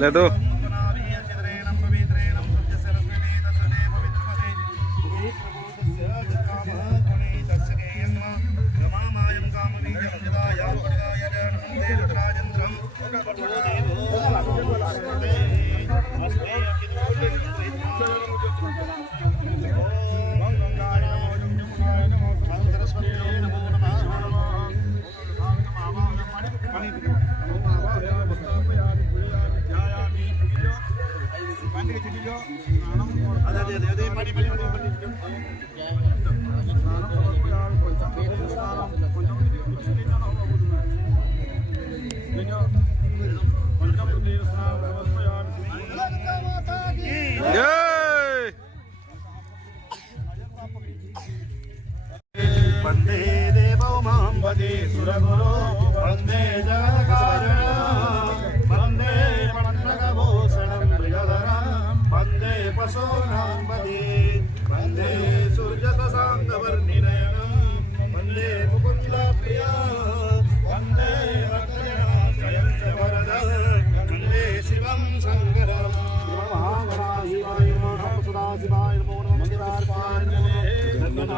ले दो वंदे देवो मां वदे सुरगुरो वंदे जगत्कारण वंदे पन्नगभूषणं प्रियधरं वंदे पशूनां वदे वंदे सूर्यशशाङ्कवर्णिनयनं वंदे मुकुन्दप्रिया वंदे भक्तजनाश्रयं च वरदं वंदे शिवं शङ्करं महागणाधिपाय नमः सदाशिवाय नमो नमः मंगलार्पणाय नमः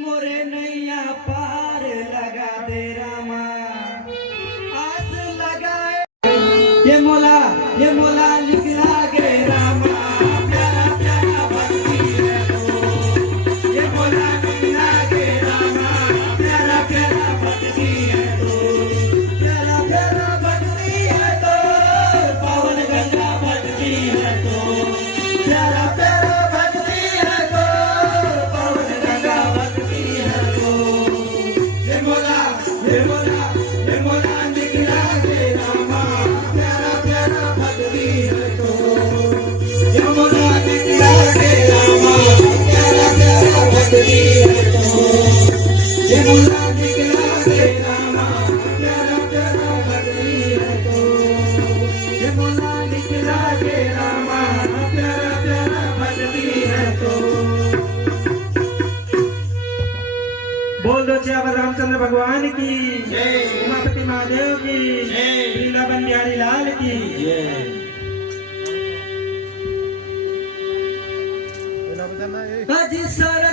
मोरे नैया पार लगा दे रामा आस लगाए ये मोला निकला गे रामा प्यारा प्यारा भक्ति है तो ये मोला निकला गे रामा प्यारा प्यारा भक्ति है तो प्यारा प्यारा भक्ति है तो पावन गंगा भक्ति है तो प्यारा प्यारा भक्ति है तो पावन गंगा भक्ति है तो ये मोला निकला गे रामा प्यारा प्यारा भक्ति है तो ये मोला निकला गे रामा प्यारा प्यारा भक्ति है तो ये मोला निकला गे रामा प्यारा प्यारा भक्ति है तो ये मोला निकला गे रामा प्यारा प्यारा भक्ति है तो बोल दो चावल रामचंद्र भगवान की जय, उमापति महादेव की जय, वृंदावन बिहारी लाल की जय। अजी सर